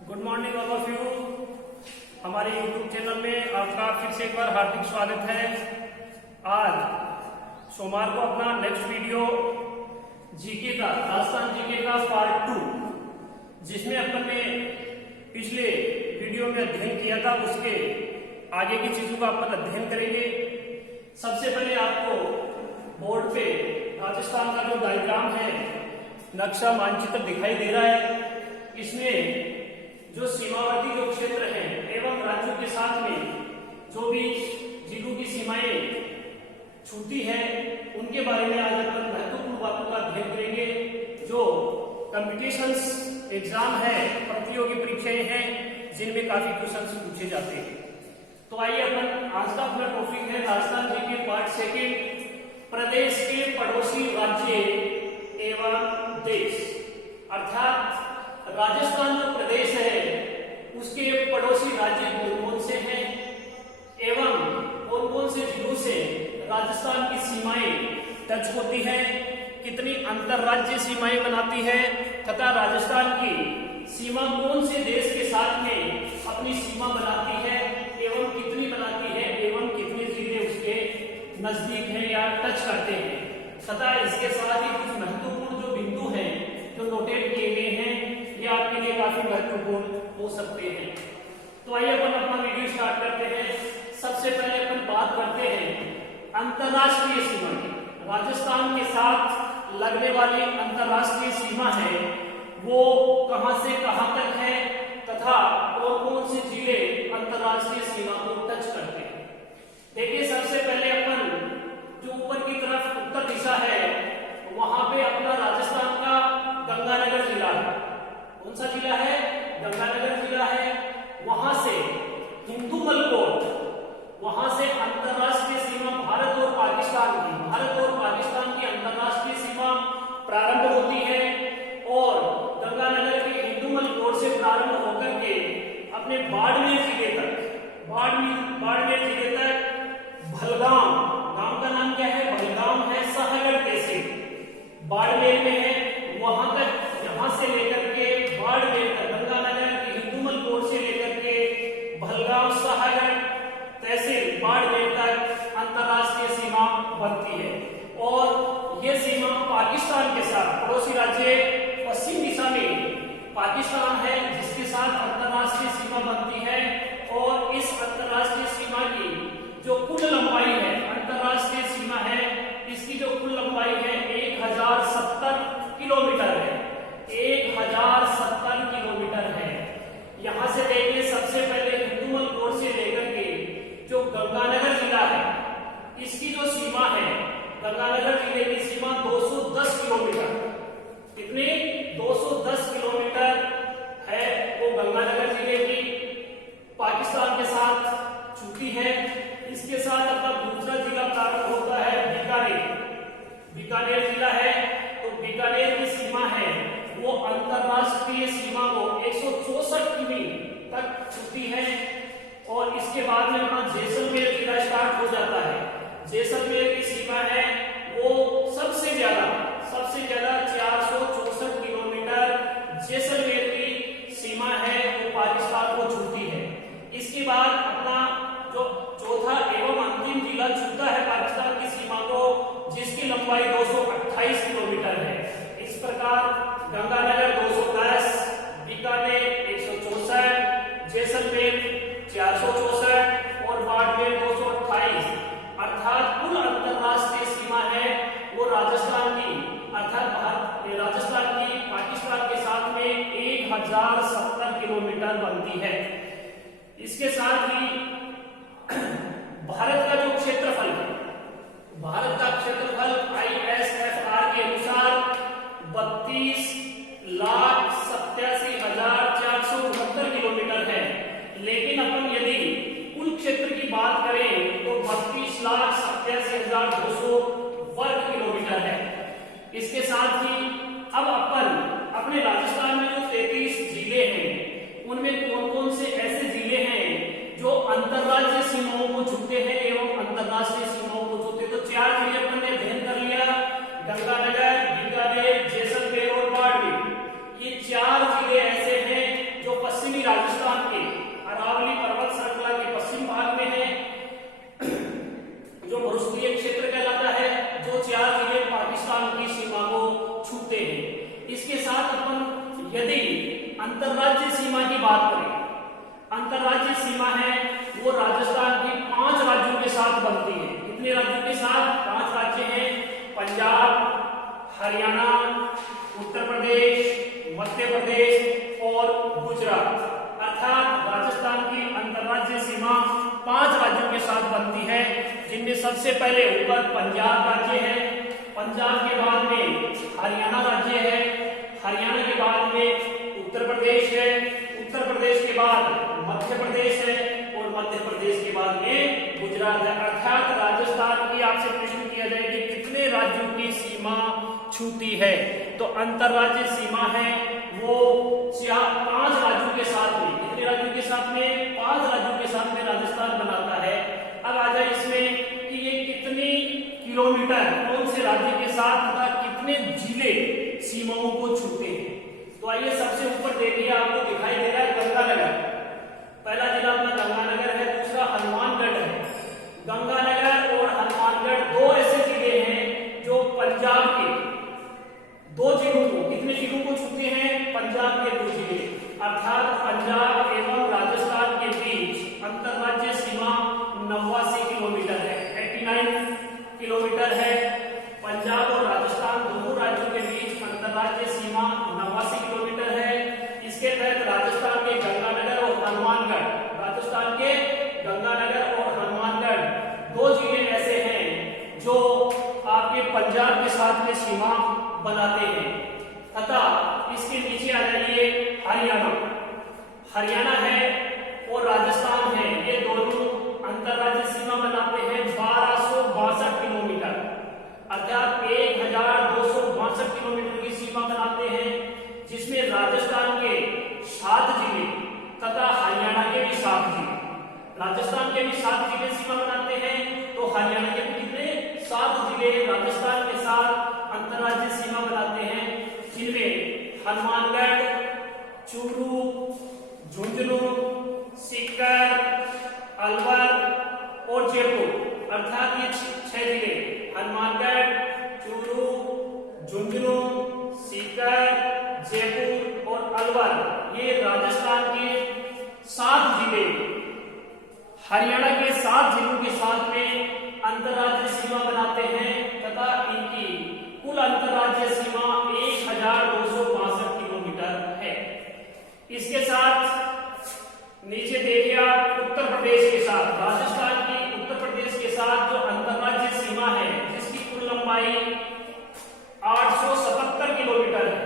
Good morning all of you. हमारे YouTube channel में आपका फिर से एक बार हार्दिक स्वागत है। आज सोमवार को अपना नेक्स्ट वीडियो जीके का, राजस्थान जीके का पार्ट 2, जिसमें अपन ने पिछले वीडियो में अध्ययन किया था, उसके आगे की चीजों का अपन अध्ययन करेंगे। सबसे पहले आपको बोर्ड पे राजस्थान का जो डायग्राम है, नक्शा मानचित्र दिखाई दे रहा है। इसमें जो सीमावर्ती जो क्षेत्र है एवं राज्यों के साथ में जो भी जिलों की सीमाएं छूती है, उनके बारे में आज अपन महत्वपूर्ण बातों का अध्ययन करेंगे। जो कॉम्पिटिशन्स एग्जाम है, प्रतियोगी परीक्षाएं हैं, जिनमें काफी क्वेश्चंस पूछे जाते हैं। तो आइए अपन आज का अपना टॉपिक है राजस्थान जी के पार्ट 2, प्रदेश के पड़ोसी राज्य एवं देश। अर्थात राजस्थान जो प्रदेश है उसके पड़ोसी राज्य कौन कौन से हैं एवं कौन कौन से जिलों से राजस्थान की सीमाएं टच होती है, कितनी अंतरराज्य सीमाएं बनाती है तथा राजस्थान की सीमा कौन से देश के साथ में अपनी सीमा बनाती है एवं कितनी बनाती है एवं कितने जिले उसके नजदीक हैं या टच करते हैं, तथा इसके साथ ही कुछ महत्वपूर्ण जो बिंदु हैं जो नोटेट किए गए हैं, ये आपके लिए काफी महत्वपूर्ण हो सकते हैं। तो आइए अपन अपना वीडियो स्टार्ट करते हैं। सबसे पहले अपन बात करते हैं अंतरराष्ट्रीय सीमा की। राजस्थान के साथ लगने वाली अंतरराष्ट्रीय सीमा है वो कहां से कहां तक है तथा कौन कौन से जिले अंतरराष्ट्रीय सीमा को टच करते हैं। देखिए, सबसे पहले अपन जो ऊपर की तरफ उत्तर दिशा है, वहां पे अपना राजस्थान का गंगानगर जिला है। कौन सा जिला है? गंगानगर जिला है। वहां से हिंदूमल कोट, वहां से अंतरराष्ट्रीय सीमा भारत और पाकिस्तान की अंतरराष्ट्रीय सीमा प्रारंभ होती है और गंगानगर के हिंदूमल कोट से प्रारंभ होकर के अपने बाड़मेर जिले तक भलगाम, गांव का नाम क्या है? भलगाम है, सहगढ़ तहसील बाड़मेर में है। वहां तक, यहां से लेकर के बाड़मेर तक, गंगानगर के हिंदूमल कोट से लेकर के भलगाम, सहगढ़ तहसील बाड़मेर तक अंतरराष्ट्रीय सीमा बनती है। और यह सीमा पाकिस्तान के साथ, पड़ोसी राज्य पश्चिम दिशा में पाकिस्तान है जिसके साथ अंतरराष्ट्रीय सीमा बनती है। और इस अंतरराष्ट्रीय सीमा की जो कुल लंबाई है, अंतरराष्ट्रीय सीमा है, इसकी जो कुल लंबाई है 1070 किलोमीटर है। 1070 किलोमीटर है। यहां से देखिए, सबसे पहले हिंदूमल कोट से लेकर के जो गंगानगर जिला है, इसकी जो सीमा है, गंगानगर जिले की सीमा 210 किलोमीटर, कितनी? 210 किलोमीटर है वो गंगानगर जिले की, पाकिस्तान के साथ छूती है। इसके साथ अपना दूसरा जिला प्रारंभ होता है बीकानेर जिला है। तो बीकानेर की सीमा है वो अंतरराष्ट्रीय सीमा को 164 किमी तक छूती है। और इसके बाद में अपना जैसलमेर जिला स्टार्ट हो जाता है। जैसलमेर की सीमा है वो सबसे ज्यादा 464 किलोमीटर जैसलमेर की सीमा है वो पाकिस्तान को छूती है। इसके बाद अपना जो चौथा एवं अंतिम जिला छूता है पाकिस्तान की सीमा को, जिसकी लंबाई 228 किलोमीटर है। इस प्रकार गंगानगर 210, बीकानेर 164, जैसलमेर 464 और बाड़मेर 228, अर्थात कुल अंतरराष्ट्रीय सीमा है वो राजस्थान की, राजस्थान की पाकिस्तान के साथ में 1070 किलोमीटर बनती है। इसके साथ ही भारत का जो क्षेत्रफल है, भारत का क्षेत्रफल ISFR के अनुसार 32,87,469 किलोमीटर है। लेकिन अपन यदि कुल क्षेत्र की बात करें तो 32,87,200 वर्ग किलोमीटर है। इसके साथ ही अब अपन अपने राजस्थान में जो 33 जिले हैं, उनमें कौन कौन से ऐसे जिले हैं जो अंतरराज्य सीमाओं को छूते हैं एवं अंतरराष्ट्रीय सीमाओं को छूते हैं। तो 4 जिले अपन ने अध्ययन कर लिया, गंगानगर, बीकानेर, जैसलमेर और बाड़मेर। ये 4 जिले ऐसे हैं जो पश्चिमी यदि अंतरराज्यीय सीमा की बात करें, अंतरराज्यीय सीमा है वो राजस्थान की 5 राज्यों के साथ बनती है। कितने राज्यों के साथ? 5 राज्य हैं, पंजाब, हरियाणा, उत्तर प्रदेश, मध्य प्रदेश और गुजरात। अर्थात राजस्थान की अंतरराज्यीय सीमा 5 राज्यों के साथ बनती है, जिनमें सबसे पहले ऊपर पंजाब राज्य है, पंजाब के बाद में हरियाणा राज्य है, हरियाणा के बाद में उत्तर प्रदेश है, उत्तर प्रदेश के बाद मध्य प्रदेश है और मध्य प्रदेश के बाद में गुजरात है। अर्थात राजस्थान की आपसे प्रश्न किया जाए कि कितने राज्यों की सीमा छूती है, तो अंतरराज्यीय सीमा है वो 5 राज्यों के साथ में। कितने राज्यों के साथ में? 5 राज्यों के साथ में राजस्थान बनाता है। अब आ जाए इसमें कि ये कितनी किलोमीटर कौन से राज्य के साथ तथा कितने जिले सीमाओं को छूते हैं। तो आइए सबसे ऊपर देखिए, आपको दिखाई दे रहा है गंगानगर। पहला जिला अपना गंगानगर है, दूसरा हनुमानगढ़ है। गंगानगर और हनुमानगढ़ 2 ऐसे जिले हैं जो पंजाब के 2 जिलों को, कितने जिलों को छूते हैं? पंजाब के 2 जिले। अर्थात पंजाब एवं राजस्थान के बीच अंतरराज्यीय सीमा 89 किलोमीटर है, 89 किलोमीटर है। पंजाब और राजस्थान दोनों राज्यों के बीच अंतरराज्यीय सीमा 89 किलोमीटर है। इसके तहत राजस्थान के गंगानगर और हनुमानगढ़, राजस्थान के गंगानगर और हनुमानगढ़ 2 जिले ऐसे हैं जो आपके पंजाब के साथ में सीमा बनाते हैं। तथा इसके नीचे आ जाइए हरियाणा। हरियाणा है और राजस्थान है, ये दोनों अंतरराज्यीय सीमा बनाते हैं 1262 किलोमीटर। अर्थात 1262 किलोमीटर की सीमा बनाते हैं, जिसमें राजस्थान के 7 जिले तथा हरियाणा के भी 7 जिले। राजस्थान के भी 7 जिले सीमा बनाते हैं, तो हरियाणा के भी कितने? 7 जिले राजस्थान के साथ अंतरराज्यीय सीमा बनाते हैं, जिनमें हनुमानगढ़, चूरू, झुंझुनू, सीकर, अलवर और जयपुर। अर्थात ये 6 जिले हनुमानगढ़, चूरू, झुंझुनू, सीकर, जयपुर और अलवर, ये राजस्थान के 7 जिले हरियाणा के 7 जिलों के साथ में अंतरराज्यीय सीमा बनाते हैं तथा इनकी कुल अंतरराज्यीय सीमा 1262 किलोमीटर है। इसके साथ नीचे देखिए आप उत्तर प्रदेश के साथ, राजस्थान की उत्तर प्रदेश के साथ जो अंतरराज्यीय सीमा है, जिसकी कुल लंबाई 877 किलोमीटर है,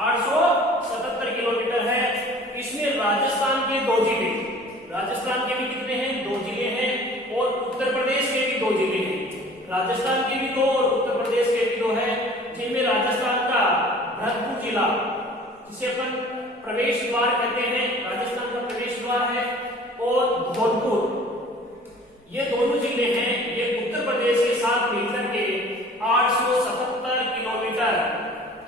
877 किलोमीटर है। इसमें राजस्थान के 2 जिले, राजस्थान के भी कितने हैं? 2 जिले हैं और उत्तर प्रदेश के भी 2 जिले हैं। राजस्थान के भी 2 और उत्तर प्रदेश के भी 2 हैं, जिनमें राजस्थान का भरतपुर जिला, जिसे अपन प्रवेश द्वार कहते हैं, राजस्थान का प्रवेश द्वार है, और धौलपुर, ये दोनों जिले हैं, ये उत्तर प्रदेश के साथ मिलकर के 877 किलोमीटर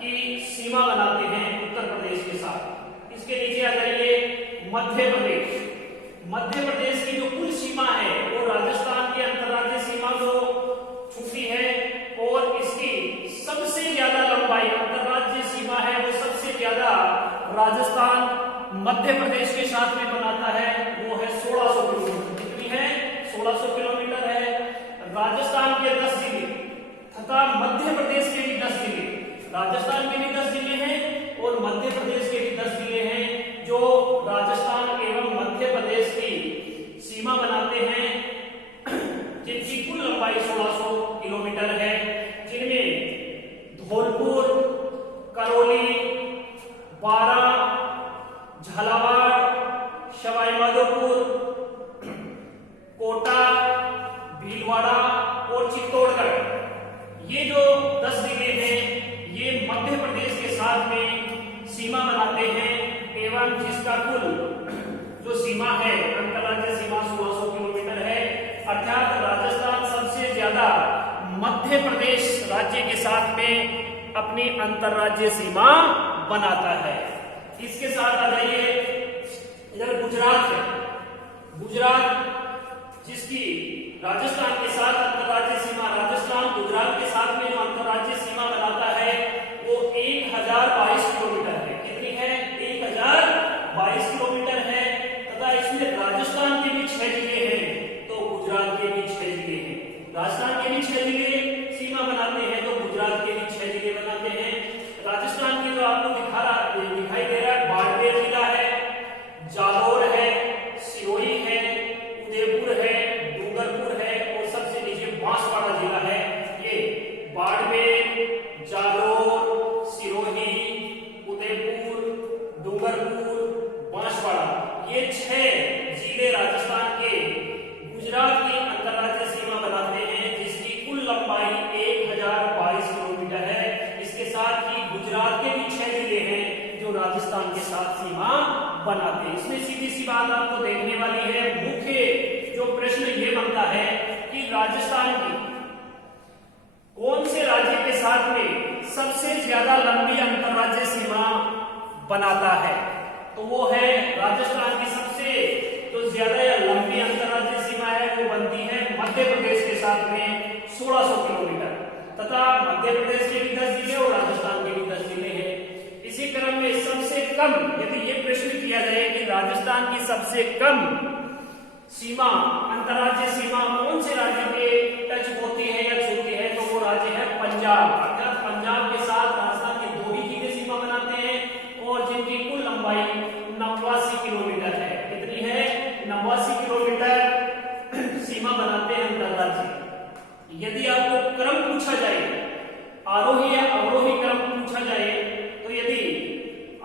की सीमा बनाते हैं उत्तर प्रदेश के साथ। इसके नीचे आ जाइए मध्य प्रदेश। मध्य प्रदेश की जो कुल सीमा है वो राजस्थान की अंतरराज्यीय सीमा को छूती है, और इसकी सबसे ज्यादा लंबाई अंतरराज्यीय सीमा है वो सबसे ज्यादा राजस्थान मध्य प्रदेश के साथ में बनाता है, वो है 1600 किलोमीटर। कितनी है? 1600 किलोमीटर है। राजस्थान के 10 जिले तथा मध्य प्रदेश के भी 10 जिले, राजस्थान के भी 10 जिले हैं और मध्य प्रदेश के भी 10 जिले हैं जो राजस्थान एवं मध्य प्रदेश की सीमा बनाते हैं, जिनकी कुल लंबाई 1600 किलोमीटर है, जिनमें धौलपुर, करौली, बारा, झालावाड़, सवाई माधोपुर, कोटा, भीलवाड़ा और चित्तौड़गढ़, ये जो 10 जिले हैं ये मध्य प्रदेश के साथ में सीमा बनाते हैं, एवं जिसका कुल जो सीमा है अंतरराज्यीय सीमा 1600 किलोमीटर है। अर्थात राजस्थान सबसे ज्यादा मध्य प्रदेश राज्य के साथ में अपनी अंतरराज्यीय सीमा बनाता है। इसके साथ आ जाइए इधर गुजरात है। गुजरात जिसकी राजस्थान के साथ अंतरराज्यीय सीमा, राजस्थान गुजरात के साथ में जो अंतरराज्यीय सीमा बनाता है वो 1022 किलोमीटर है। कितनी ये 6 जिले राजस्थान के गुजरात की अंतर्राज्यीय सीमा बनाते हैं, जिसकी कुल लंबाई 1022 किलोमीटर है। इसके साथ ही गुजरात के भी 6 जिले हैं जो राजस्थान के साथ सीमा बनाते हैं। इसमें सीधी सी बात आपको देखने वाली है, मुख्य जो प्रश्न ये बनता है कि राजस्थान की कौन से राज्य के साथ में सबसे ज्यादा लंबी अंतर्राज्यीय सीमा बनाता है, तो वो है राजस्थान की सबसे जो ज्यादा या लंबी अंतर्राज्यीय सीमा है वो बनती है मध्य प्रदेश के साथ में 1600 किलोमीटर, तथा मध्य प्रदेश के भी 10 जिले और राजस्थान के भी 10 जिले हैं। इसी क्रम में सबसे कम, यदि ये प्रश्न किया जाए कि राजस्थान की सबसे कम सीमा अंतर्राज्यीय सीमा कौन से राज्य के टच होती है या छूती है, तो वो राज्य है पंजाब। अर्थात पंजाब के साथ राजस्थान के 2 ही जिले सीमा बनाते हैं और जिनकी कुल लंबाई 89 किलोमीटर है। कितनी है? 89 किलोमीटर सीमा बनाते हैं अंतर्राज्यीय। यदि आपको क्रम पूछा जाए, आरोही या अवरोही क्रम पूछा जाए, तो यदि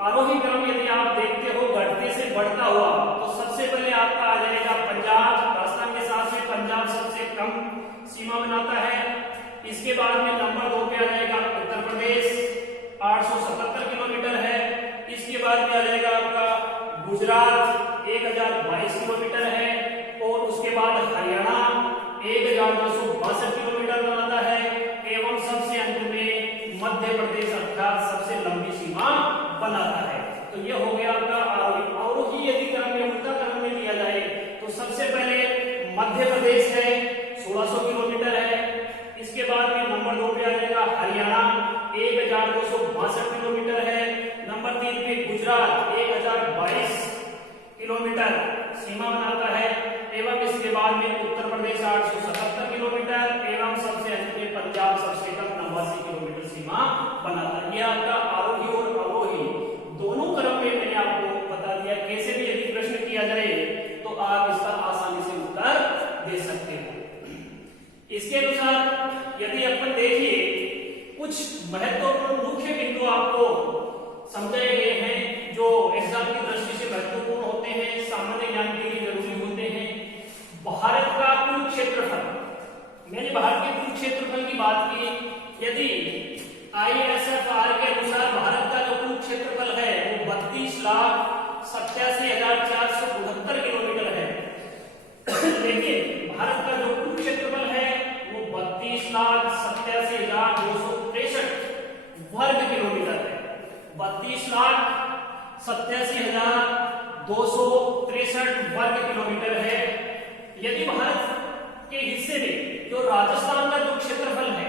आरोही क्रम यदि आप देखते हो घटते से बढ़ता हुआ, तो सबसे पहले आपका आ जाएगा पंजाब। राजस्थान के साथ में पंजाब सबसे कम सीमा बनाता है। इसके बाद में नंबर 2 पे आ जाएगा उत्तर प्रदेश, 877 किलोमीटर है। इसके बाद में आ जाएगा आपका गुजरात, 1022 किलोमीटर है। और उसके बाद हरियाणा 1262 किलोमीटर बनाता है। एवं सबसे अंत में मध्य प्रदेश अर्थात सबसे लंबी सीमा बनाता है। तो ये हो गया आपका आरोही। अवरोही यदि क्रम में उल्टा क्रम में लिया जाए, तो सबसे पहले मध्य प्रदेश है 1600 किलोमीटर है। इसके बाद में नंबर 2 पे आ जाएगा हरियाणा, 1262 किलोमीटर है। नंबर 3 पे गुजरात 1022 किलोमीटर सीमा बनाता है। एवं इसके बाद में उत्तर प्रदेश 877 किलोमीटर एवं सबसे अंत में पंजाब सबसे कम 89 किलोमीटर सीमा बनाता है। यह आपका आरोही और अवरोही दोनों क्रम में मैंने आपको बता दिया। कैसे भी यदि प्रश्न किया जाए तो आप इसका आसानी से उत्तर दे सकते हो। इसके अनुसार यदि अपन देखिए, कुछ महत्वपूर्ण मुख्य बिंदु आपको समझाए गए हैं जो एग्जाम की दृष्टि से महत्वपूर्ण होते हैं, सामान्य ज्ञान के लिए जरूरी होते हैं। भारत का कुल क्षेत्रफल, मैंने भारत के कुल क्षेत्रफल की बात की। यदि ISFR के अनुसार भारत का जो कुल क्षेत्रफल है वो 32,87,469 किलोमीटर है। लेकिन भारत का जो कुल क्षेत्रफल है वो 32,87,263 वर्ग किलोमीटर है। 32,87,263 वर्ग किलोमीटर है। यदि भारत के हिस्से में जो राजस्थान का जो क्षेत्रफल है,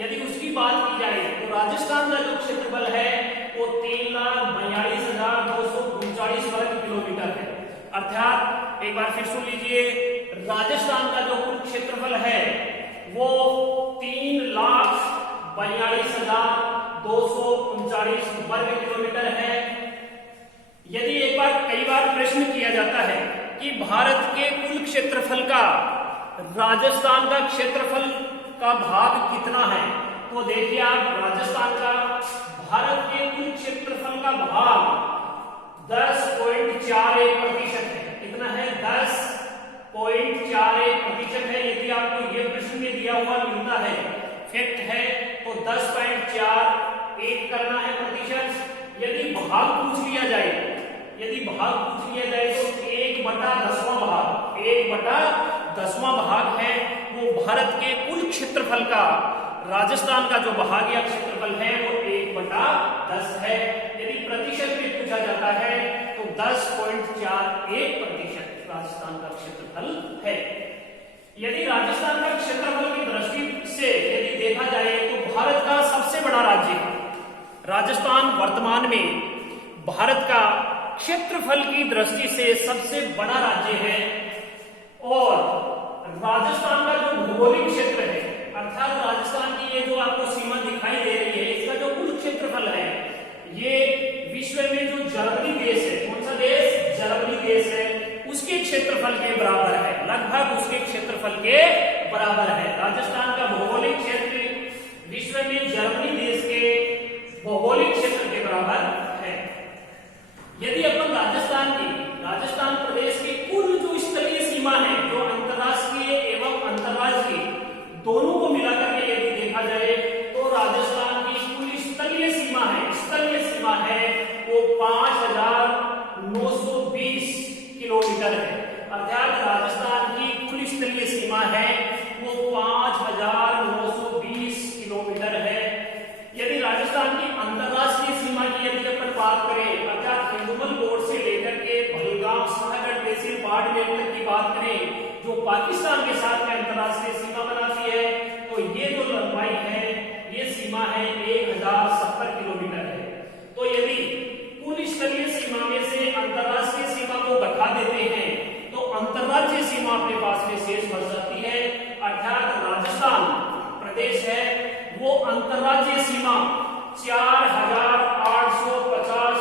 यदि उसकी बात की जाए, तो राजस्थान का जो क्षेत्रफल है वो 3,42,239 वर्ग किलोमीटर है। अर्थात एक बार फिर सुन लीजिए, राजस्थान का जो कुल क्षेत्रफल है वो 3,42,239 वर्ग किलोमीटर है। यदि एक बार कई बार प्रश्न किया जाता है कि भारत के कुल क्षेत्रफल का राजस्थान का क्षेत्रफल का भाग कितना है, तो देखिए आप, राजस्थान का भारत के कुल क्षेत्रफल का भाग 10.41% है। कितना है? 10.41% है। यदि आपको ये प्रश्न में दिया हुआ मिलता है, फैक्ट है, तो 10.41 करना है प्रतिशत। यदि भाग पूछ लिया जाए, तो 1/10वां भाग, 1/10वां भाग है वो भारत के कुल क्षेत्रफल का, राजस्थान का जो भाग या क्षेत्रफल है वो 1/10 है। यदि प्रतिशत में पूछा जाता है तो 10.41% राजस्थान का क्षेत्रफल है। यदि राजस्थान का क्षेत्रफल की दृष्टि से यदि देखा जाए तो भारत का सबसे बड़ा राज्य है राजस्थान। वर्तमान में भारत का क्षेत्रफल की दृष्टि से सबसे बड़ा राज्य है। और राजस्थान का जो भौगोलिक क्षेत्र है, अर्थात राजस्थान की ये जो आपको सीमा दिखाई दे रही है, इसका जो कुल क्षेत्रफल है ये विश्व में जो जर्मनी देश है, कौन सा देश? जर्मनी देश है, उसके क्षेत्रफल के बराबर है, लगभग उसके क्षेत्रफल के बराबर है। राजस्थान का भौगोलिक क्षेत्र विश्व में जर्मनी देश के भौगोलिक क्षेत्र के बराबर है। यदि अपन राजस्थान प्रदेश 920 किलोमीटर है। अर्थात राजस्थान की कुल स्थलीय सीमा है वो 5920 किलोमीटर है। यदि राजस्थान की अंतरराष्ट्रीय सीमा की यदि अपन बात करें, अर्थात हिंदुमल कोट से लेकर के पहलगाम, सागर, तहसील, बाड़मेर तक की बात करें, जो पाकिस्तान के साथ में अंतरराष्ट्रीय सीमा बनाती है, तो ये जो लंबाई है, ये सीमा है 1070 किलोमीटर है। तो यदि कुल स्थलीय सीमा में से अंतरराष्ट्रीय सीमा को घटा देते हैं तो अंतरराज्यीय सीमा अपने पास में शेष बच जाती है। अर्थात राजस्थान प्रदेश है वो अंतरराज्यीय सीमा 4850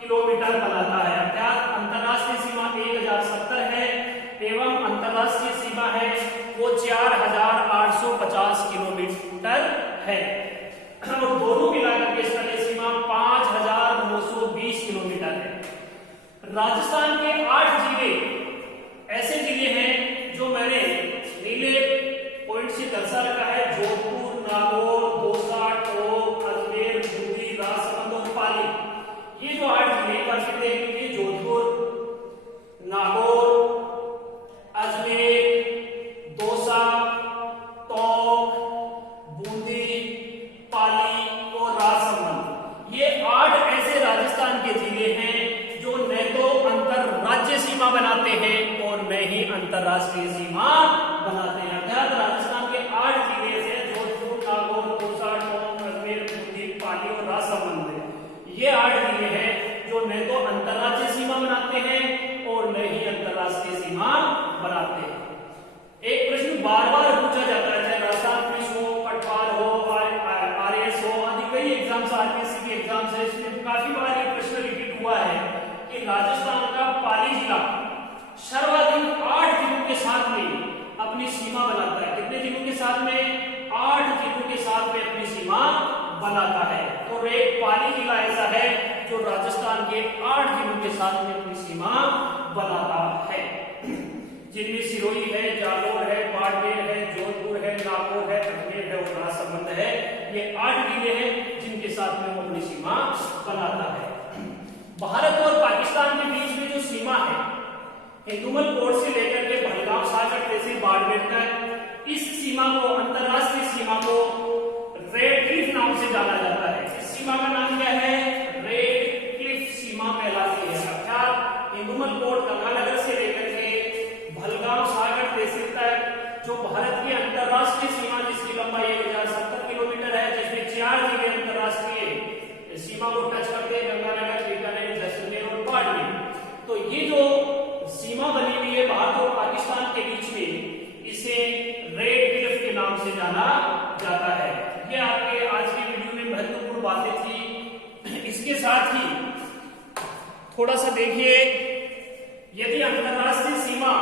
किलोमीटर बनाता है। अर्थात अंतरराष्ट्रीय सीमा 1070 है एवं अंतरराष्ट्रीय सीमा है वो 4850 किलोमीटर है और दोनों मिलाकर के स्थलीय सीमा 5920 किलोमीटर है। राजस्थान के 8 जिले ऐसे जिले हैं जो मैंने नीले पॉइंट से दर्शा रखा है, जोधपुर, नागौर, दौसा, टोंक, अजमेर, बूंदी, राजसमंद और पाली। ये जो 8 जिले हैं, जोधपुर, नागौर, अजमेर, दौसा, टोंक, बूंदी, पाली और राजसमंद, ये 8 ऐसे राजस्थान के जिले हैं जो न तो अंतरराज्य सीमा बनाते हैं और न ही अंतरराष्ट्रीय सीमा बनाते हैं। अर्थात राजस्थान के 8 जिले से जोधपुर, नागौर, दौसा, टोंक, अजमेर, बूंदी, पाली और राजसमंद, ये 8 जिले हैं जो न तो अंतरराज्य सीमा बनाते हैं और न ही अंतरराष्ट्रीय सीमा बनाते हैं। एक प्रश्न बार बार पूछा जाता है, चाहे राजस्थान पुलिस हो, पटवार हो, आरएएस हो, आदि कई एग्जाम्स, आरपीएससी के एग्जाम्स है, इसमें काफी बार ये प्रश्न रिपीट हुआ है कि राजस्थान का पाली जिला सर्वाधिक 8 जिलों के साथ में अपनी सीमा बनाता है। कितने जिलों के साथ में? 8 जिलों के साथ में अपनी सीमा बनाता है। तो एक पाली जिला ऐसा है जो राजस्थान के 8 जिलों के साथ में अपनी सीमा बनाता है, जिनमें सिरोही है, जालौर है, बाड़मेर है, जोधपुर है, नागौर है, अजमेर है और राजसमंद है। ये 8 जिले हैं जिनके साथ में वो अपनी सीमा बनाता है। भारत और पाकिस्तान के बीच में जो सीमा है, हिंदुमल कोट से लेकर के पहलगाम, सागर, तहसील, बाड़मेर तक, इस सीमा को, अंतरराष्ट्रीय सीमा को रेड क्लिफ नाम से जाना जाता है। इस सीमा का नाम क्या है? रेड क्लिफ सीमा कहलाती है। अर्थात हिंदुमल कोट गंगानगर से लेकर के पहलगाम, सागर, तहसील तक जो भारत की अंतरराष्ट्रीय सीमा, जिसकी लंबाई 1070 किलोमीटर है, जिसमें 4 जिले अंतरराष्ट्रीय सीमा को टच करते हैं, गंगानगर, बीकानेर, जैसलमेर और बाड़मेर। तो ये जो सीमा बनी हुई है भारत और पाकिस्तान के बीच में, इसे रेड क्लिफ के नाम से जाना जाता है। ये आपके आज के वीडियो में महत्वपूर्ण बातें थी। इसके साथ ही थोड़ा सा देखिए, यदि अंतरराष्ट्रीय सीमा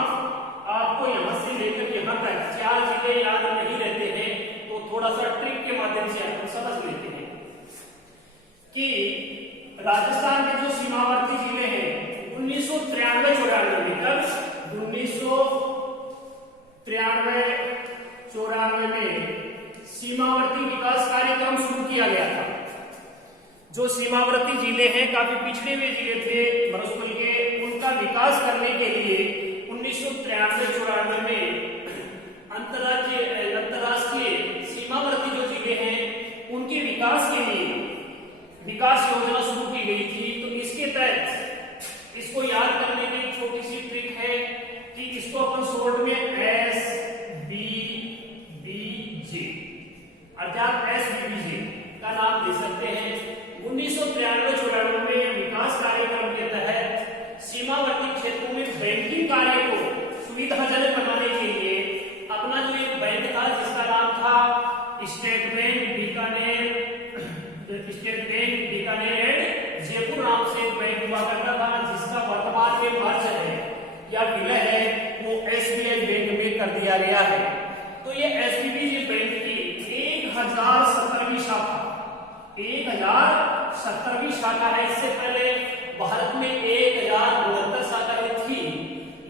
आपको यहां से लेकर यहां तक 4 जिले याद नहीं रहते हैं तो थोड़ा सा ट्रिक के माध्यम से आप समझ लेते हैं कि राजस्थान के जो सीमावर्ती जिले हैं 1993-94 में, कब? 1993-94 में सीमावर्ती विकास कार्यक्रम शुरू किया गया था। जो सीमावर्ती जिले हैं, काफी पिछड़े हुए जिले थे मरुस्थल के, उनका विकास करने के लिए 1993-94 में अंतरराष्ट्रीय सीमावर्ती जो जिले हैं उनके विकास के लिए विकास योजना शुरू की गई थी। तो इसके तहत इसको याद करने की छोटी सी ट्रिक है कि इसको अपन शॉर्ट में SBBJ, अर्थात SBBJ का नाम दे सकते हैं। 1993-94 में विकास कार्यक्रम के तहत सीमावर्ती क्षेत्रों में बैंकिंग कार्य को सुविधाजनक बनाने के लिए अपना जो एक बैंक था जिसका नाम था state bank Bikaner and Jaipur नाम से एक बैंक हुआ करता था, जिसका वर्तमान में मर्ज है या विलय है वो SBI बैंक में कर दिया गया है। तो ये SBBJ बैंक की 1017वीं शाखा है। इससे पहले भारत में 1069 शाखाएं थी,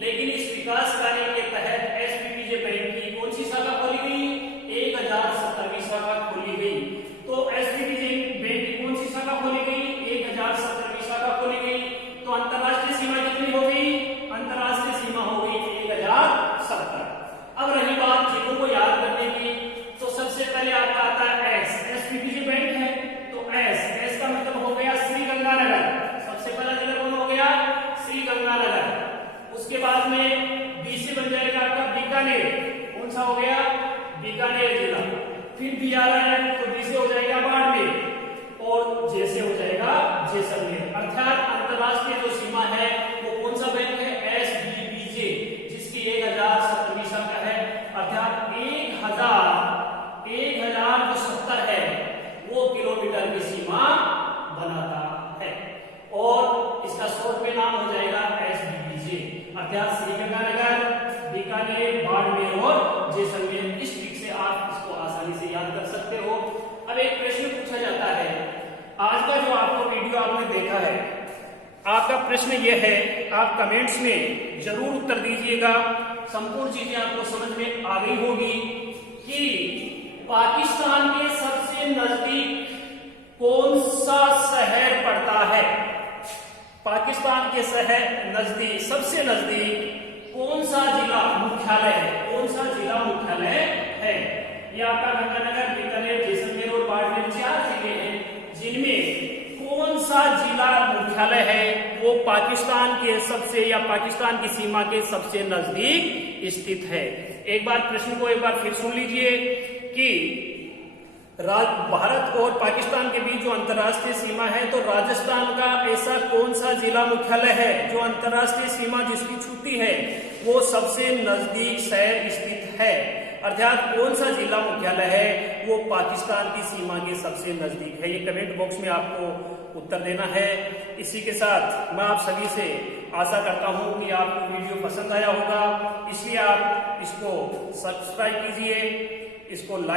लेकिन इस विकास कार्य के तहत SBBJ बैंक की कौन सी शाखा खोली गई? 1017वीं शाखा खोली गई। तो SBBJ बैंक की कौन सी शाखा खोली गई? 1017वीं शाखा खोली गई। तो अंतरराष्ट्रीय श्रीगंगानगर। उसके बाद में बी से बन जाएगा आपका बीकानेर। कौन सा हो गया? बीकानेर जिला। फिर बी आ रहा है तो बी से हो जाएगा बाड़मेर और जे से हो जाएगा जैसलमेर। अर्थात अंतरराष्ट्रीय जो सीमा है वो कौन सा बैंक है? SBBJ, जिसकी 1070वीं शाखा है। अर्थात 1070 है वो किलोमीटर की सीमा बनाता है और इसका शॉर्ट में नाम हो जाएगा SBBJ। अर्थात श्रीगंगानगर, बीकानेर, बाड़मेर और जैसलमेर। इस ट्रिक से आप इसको आसानी से याद कर सकते हो। अब एक प्रश्न पूछा जाता है, आज का जो आपको वीडियो आपने देखा है, आपका प्रश्न यह है, आप कमेंट्स में जरूर उत्तर दीजिएगा। संपूर्ण चीजें आपको समझ में आ गई होगी कि पाकिस्तान के सबसे नजदीक कौन सा शहर पड़ता है? पाकिस्तान के शहर नजदीक, सबसे नजदीक कौन सा जिला मुख्यालय है? कौन सा जिला मुख्यालय है? ये आपका गंगानगर, बीकानेर, जैसलमेर और बाड़मेर 4 जिले हैं जिनमें कौन सा जिला मुख्यालय है वो पाकिस्तान के सबसे या पाकिस्तान की सीमा के सबसे नजदीक स्थित है। एक बार प्रश्न को एक बार फिर सुन लीजिए कि भारत और पाकिस्तान के बीच जो अंतर्राष्ट्रीय सीमा है तो राजस्थान का ऐसा कौन सा जिला मुख्यालय है जो अंतर्राष्ट्रीय सीमा जिसकी छूती है वो सबसे नजदीक शहर स्थित है? अर्थात कौन सा जिला मुख्यालय है वो पाकिस्तान की सीमा के सबसे नजदीक है? ये कमेंट बॉक्स में आपको उत्तर देना है। इसी के साथ मैं आप सभी से आशा करता हूं कि आपको वीडियो पसंद आया होगा, इसलिए आप इसको सब्सक्राइब कीजिए, इसको लाइक